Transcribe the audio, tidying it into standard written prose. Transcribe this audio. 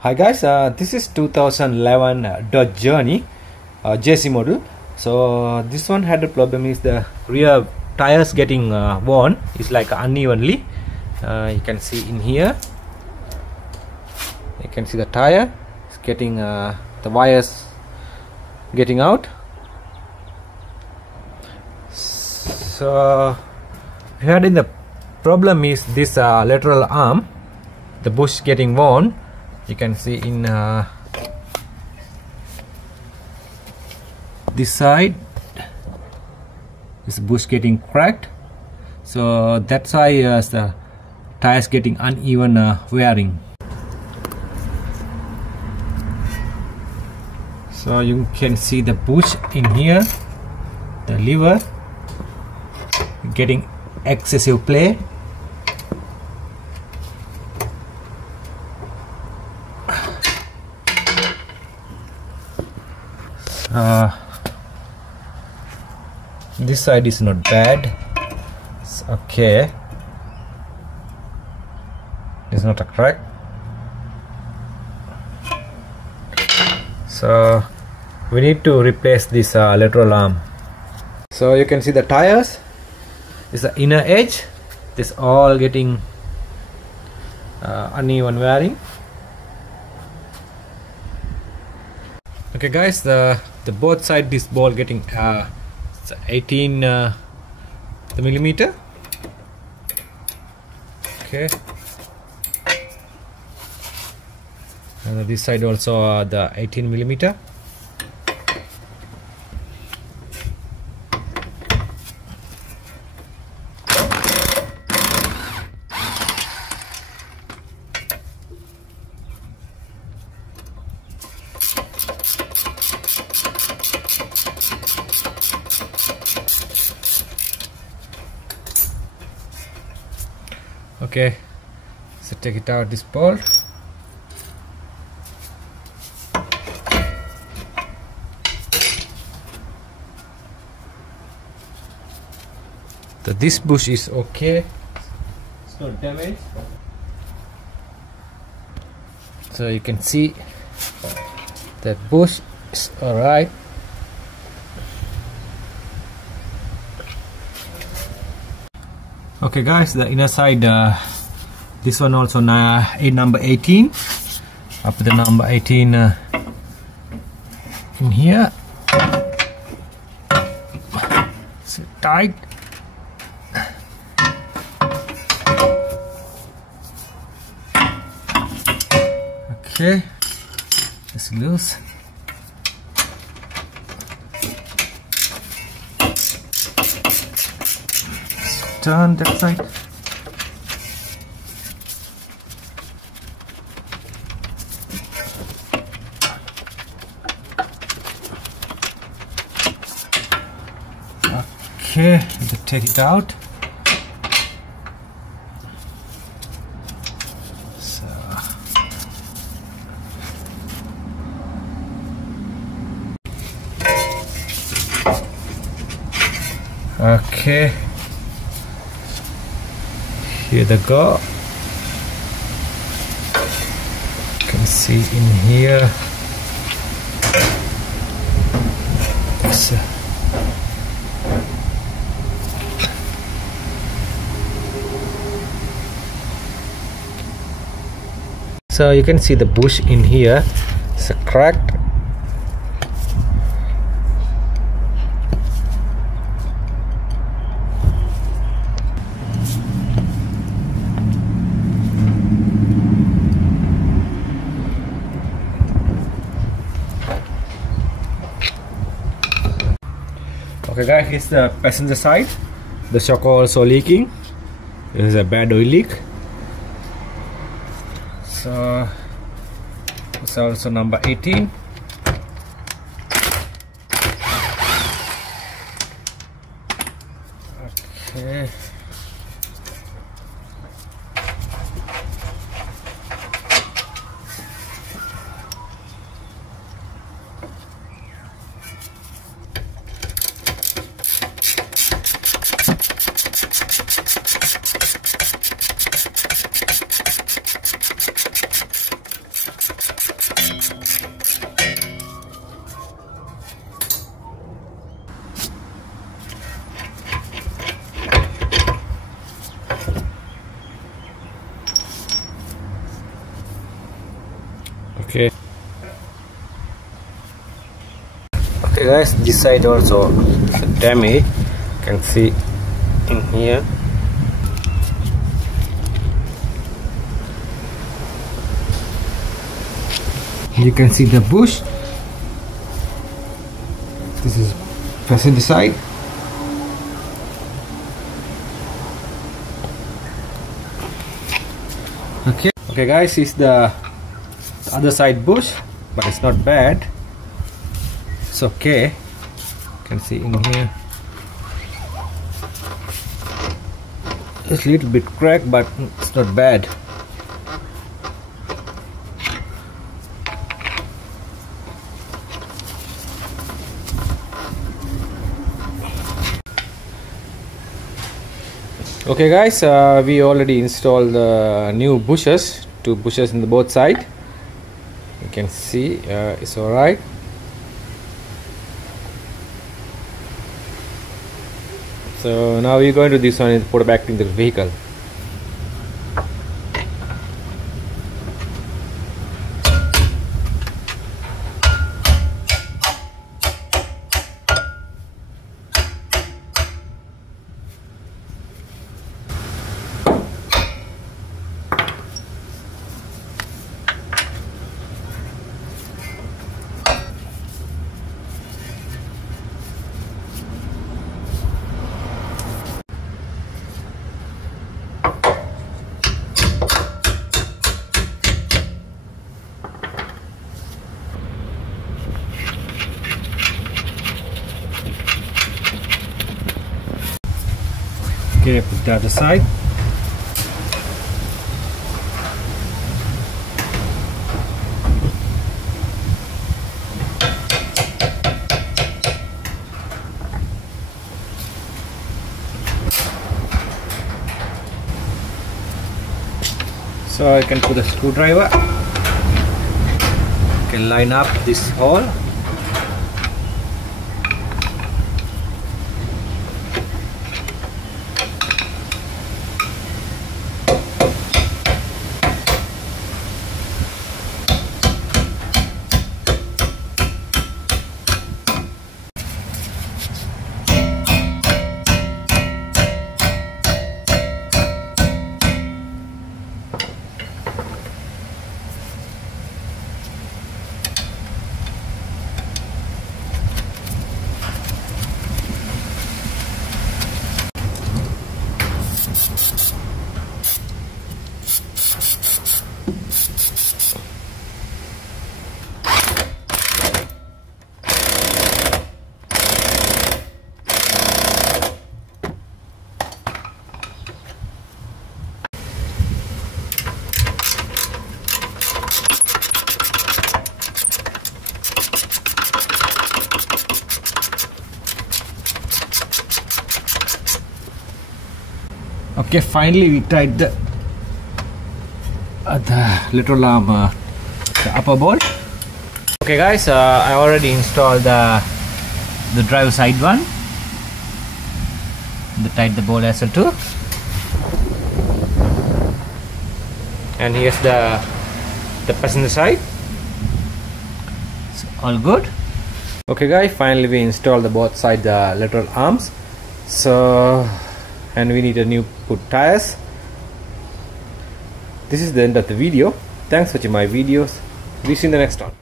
Hi guys, this is 2011 Dodge Journey JC model. So this one had a problem is the rear tires getting worn. It's like unevenly. You can see in here. You can see the tire. It's getting the wires getting out. So here in the problem is this lateral arm, the bush getting worn. You can see in this side, this bush getting cracked, so that's why the tires getting uneven wearing. So you can see the bush in here, the lever getting excessive play. This side is not bad. It's okay. It's not a crack. So we need to replace this lateral arm. So you can see the tires. It's the inner edge. This all getting uneven wearing. Okay guys, the both side this ball getting 18 millimeter. Okay, and this side also the 18 millimeter. Okay, so take it out, this bolt. So this bush is okay, it's not damaged. So you can see that bush is alright. Okay guys, the inner side, this one also number 18, up to the number 18 in here. It's tight. Okay, it's loose. Turn that side. Okay, just take it out. So okay, here they go. You can see in here. So you can see the bush in here. It's cracked. Okay guys, here's the passenger side. The shock also leaking. There is a bad oil leak. So it's also number 18. Okay. Okay. Okay guys, this side also damage. You can see in here. You can see the bush. This is passenger side. Okay guys, it's the other side bush, but it's not bad. It's okay. You can see in here. It's a little bit cracked, but it's not bad. Okay guys, we already installed the new bushes, 2 bushes in the both side. You can see it's alright. So now we're going to this one and put it back in the vehicle. Okay, put that aside. So I can put a screwdriver. You can line up this hole. Okay, finally we tied the lateral arm, the upper bolt. Okay guys, I already installed the driver side one. Tied the bolt as well too. And here's the passenger side. It's all good. Okay guys, finally we installed the both side the lateral arms. So, and we need a new put tires. This is the end of the video. Thanks for watching my videos. See you in the next one.